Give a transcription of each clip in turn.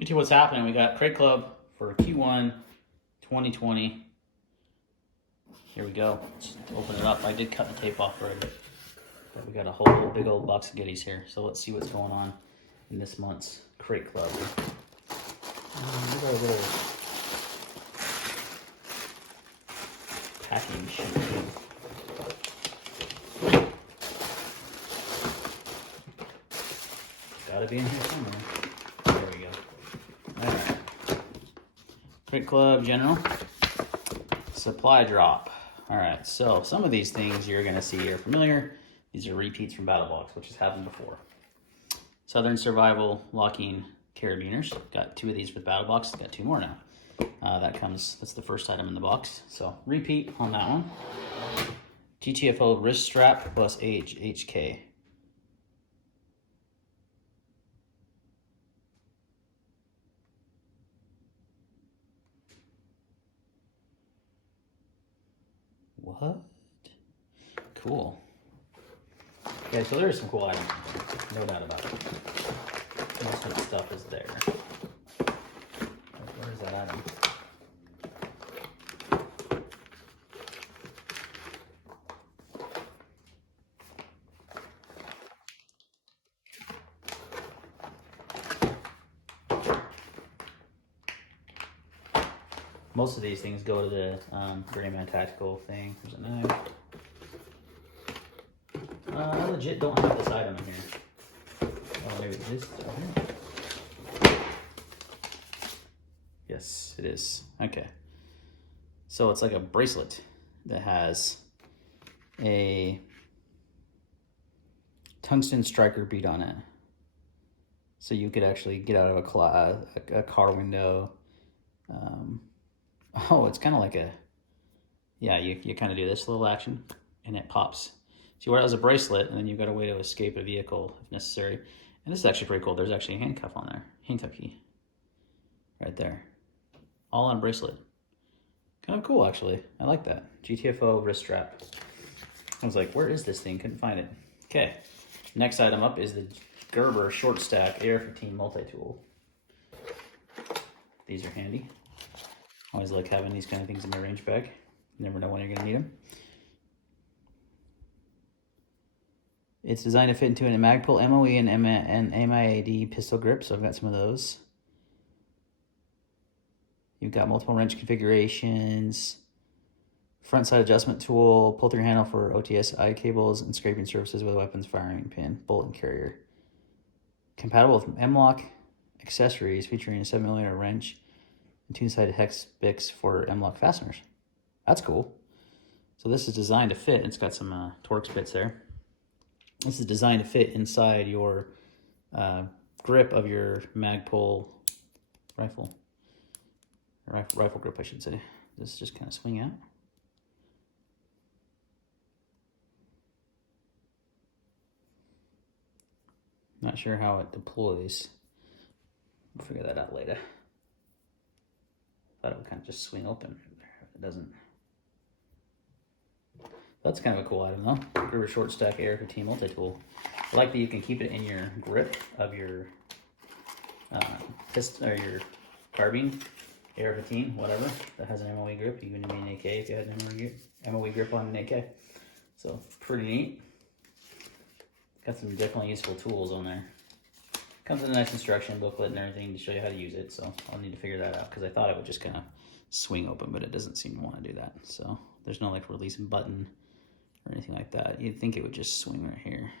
Let me tell you what's happening. We got Crate Club for Q1 2020. Here we go. Let's open it up. I did cut the tape off already. But we got a whole big old box of goodies here. So let's see what's going on in this month's Crate Club. Look at our little package. Gotta be in here somewhere. There we go. Alright. Crate Club General. Supply drop. Alright, so some of these things you're going to see are familiar. These are repeats from Battle Box, which has happened before. Southern Survival Locking Carabiners. Got 2 of these with Battle Box. Got 2 more now. That's the first item in the box. So repeat on that one. GTFO wrist strap plus HK. What? Cool. Okay, so there's some cool items, no doubt about it. Most of the stuff is there. Where's that item? Most of these things go to the Gray Man Tactical thing. There's a knife. I legit don't have this item in here. Oh, maybe it is down here. Yes, it is. Okay. So it's like a bracelet that has a tungsten striker bead on it. So you could actually get out of a car window. Oh, it's kind of like a, yeah, you kind of do this little action and it pops. So you wear it as a bracelet and then you've got a way to escape a vehicle if necessary. And this is actually pretty cool. There's actually a handcuff on there. Handcuff key. Right there. All on a bracelet. Kind of cool, actually. I like that. GTFO wrist strap. I was like, where is this thing? Couldn't find it. Okay. Next item up is the Gerber Shortstack AR-15 multi-tool. These are handy. Always like having these kind of things in my range bag. You never know when you're going to need them. It's designed to fit into a Magpul MOE and MIAD pistol grip, so I've got some of those. You've got multiple wrench configurations, front side adjustment tool, pull-through handle for OTS-I cables, and scraping surfaces with a weapons firing pin, bullet and carrier. Compatible with M-Lock accessories featuring a 7mm wrench and 2-sided hex bits for M-Lock fasteners. That's cool. So this is designed to fit. It's got some Torx bits there. This is designed to fit inside your grip of your Magpul rifle. Rifle grip, I should say. This just kind of swing out. Not sure how it deploys. We'll figure that out later. Thought it would kind of just swing open. It doesn't. That's kind of a cool item though. Gerber Shortstack AR-15 multi-tool. I like that you can keep it in your grip of your pistol or your carbine, AR-15, whatever, that has an MOE grip. You can even an AK if you had an MOE grip on an AK. So pretty neat. Got some definitely useful tools on there. Comes with a nice instruction booklet and everything to show you how to use it. So I'll need to figure that out because I thought it would just kind of swing open, but it doesn't seem to want to do that. So there's no like release button or anything like that. You'd think it would just swing right here.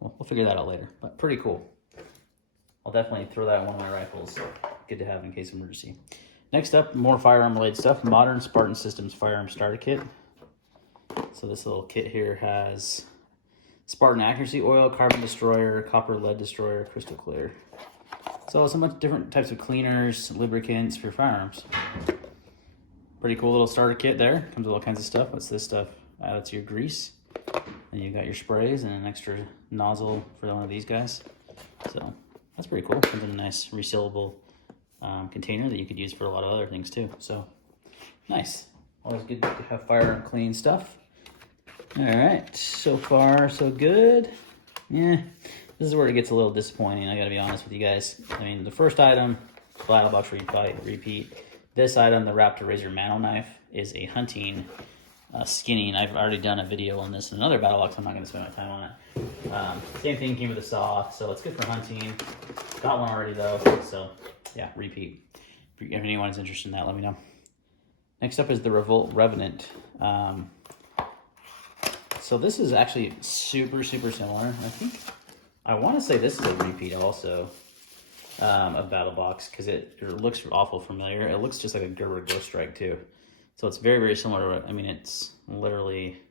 Well, we'll figure that out later, but pretty cool. I'll definitely throw that in one of my rifles. Good to have in case of emergency. Next up, more firearm related stuff. Modern Spartan Systems Firearm Starter Kit. So this little kit here has Spartan Accuracy Oil, Carbon Destroyer, Copper Lead Destroyer, Crystal Clear. So some bunch of different types of cleaners, lubricants for firearms. Pretty cool little starter kit there. Comes with all kinds of stuff. What's this stuff? That's your grease. And you got your sprays and an extra nozzle for one of these guys. So that's pretty cool. Comes in a nice resealable container that you could use for a lot of other things too. So nice. Always good to have firearm clean stuff. All right, so far so good. Yeah, this is where it gets a little disappointing. I gotta be honest with you guys. I mean, the first item, Battle Box repeat. This item, the Raptor Razor Mantle Knife, is a hunting skinning. I've already done a video on this in another Battle Box. I'm not gonna spend my time on it. Same thing, came with a saw, so it's good for hunting. Got one already though, so yeah, repeat. If anyone's interested in that, let me know. Next up is the Revolt Revenant. So this is actually super similar. I want to say this is a repeat also of Battle Box because it looks awful familiar. It looks just like a Gerber Ghost Strike too. So it's very similar to, I mean, it's literally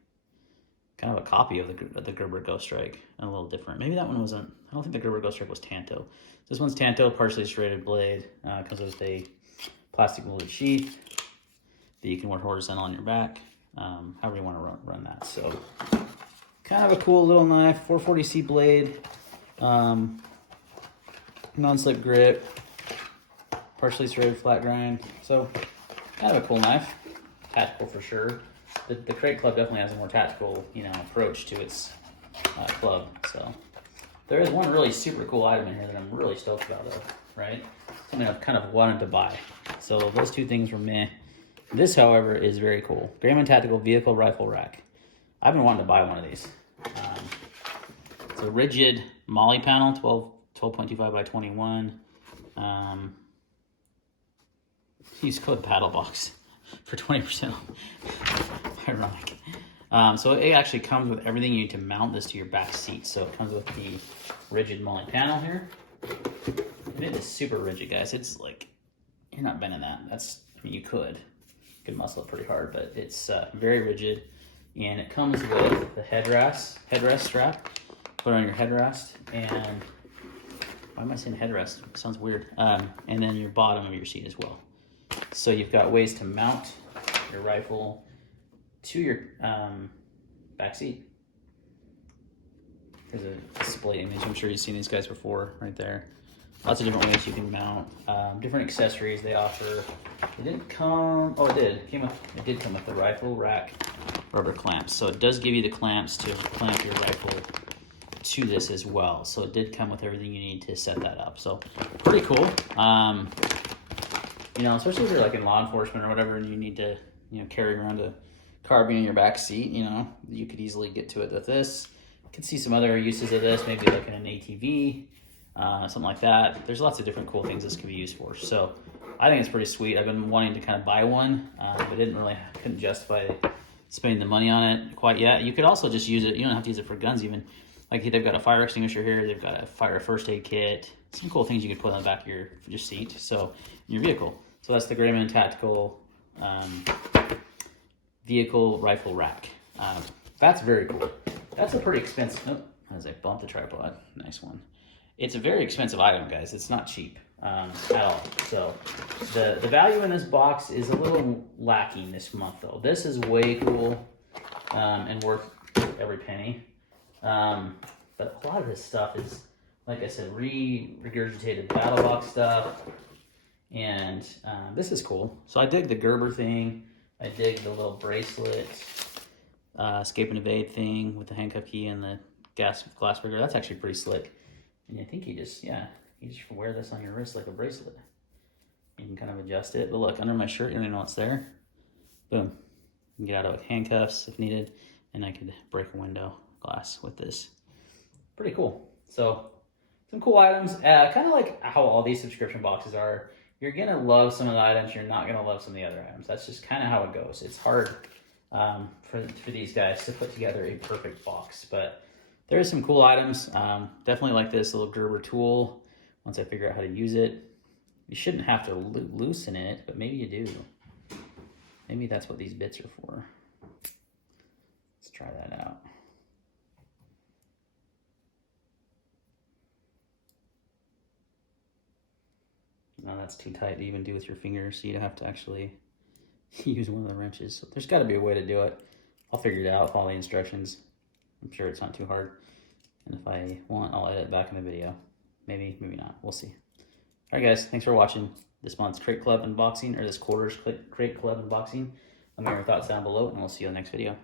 kind of a copy of the Gerber Ghost Strike and a little different. Maybe that one wasn't, I don't think the Gerber Ghost Strike was Tanto. This one's Tanto, partially serrated blade, comes with a plastic molded sheath that you can wear horizontal on your back. However you want to run that. So kind of a cool little knife, 440C blade, non-slip grip, partially serrated flat grind. So kind of a cool knife, tactical for sure. The Crate Club definitely has a more tactical, approach to its club. So there is one really super cool item in here that I'm really stoked about though, right? Something I've kind of wanted to buy. So those two things were meh. This, however, is very cool. Grayman Tactical Vehicle Rifle Rack. I've been wanting to buy one of these. It's a rigid molly panel, 12.25 by 21. Use code BattleBox for 20% off. Ironic. So it actually comes with everything you need to mount this to your back seat. So it comes with the rigid molly panel here. And it is super rigid, guys. It's like, you're not bending that. I mean, you could muscle it pretty hard, but it's very rigid, and it comes with the headrest strap. Put it on your headrest, and why am I saying headrest? It sounds weird. And then your bottom of your seat as well. So you've got ways to mount your rifle to your back seat. There's a display image. I'm sure you've seen these guys before, right there. Lots of different ways you can mount, different accessories they offer. It didn't come, oh it did. It did come with the rifle rack rubber clamps. So it does give you the clamps to clamp your rifle to this as well. So it did come with everything you need to set that up. So pretty cool. Especially if you're like in law enforcement or whatever and you need to, carry around a carbine in your back seat, you could easily get to it with this. You could see some other uses of this, maybe like in an ATV. Something like that. There's lots of different cool things this could be used for. So I think it's pretty sweet. I've been wanting to kind of buy one, but couldn't justify spending the money on it quite yet. You could also just use it. You don't have to use it for guns even. Like they've got a fire extinguisher here. They've got a fire first aid kit. Some cool things you could put on the back of your seat. So in your vehicle. So that's the Grayman Tactical Vehicle Rifle Rack. That's very cool. That's a pretty expensive. Oh, as I bumped the tripod. Nice one. It's a very expensive item, guys. It's not cheap at all. So the value in this box is a little lacking this month, though. This is way cool and worth every penny. But a lot of this stuff is, like I said, regurgitated Battle Box stuff. And this is cool. So I dig the Gerber thing. I dig the little bracelet, escape and evade thing with the handcuff key and the glass breaker. That's actually pretty slick. And I think you just wear this on your wrist like a bracelet. You can kind of adjust it. But look, under my shirt, you don't even know it's there. Boom. You can get out of handcuffs if needed. And I could break a window glass with this. Pretty cool. So, some cool items. Kind of like how all these subscription boxes are. You're going to love some of the items. You're not going to love some of the other items. That's just kind of how it goes. It's hard for these guys to put together a perfect box. But there is some cool items. Definitely like this little Gerber tool. Once I figure out how to use it. You shouldn't have to loosen it, but maybe you do. Maybe that's what these bits are for. Let's try that out. No, that's too tight to even do with your fingers, so you have to actually use one of the wrenches. So there's got to be a way to do it. I'll figure it out, follow the instructions. I'm sure it's not too hard. And if I want, I'll edit it back in the video. Maybe, maybe not. We'll see. All right, guys. Thanks for watching this month's Crate Club unboxing, or this quarter's Crate Club unboxing. Let me know your thoughts down below, and we'll see you in the next video.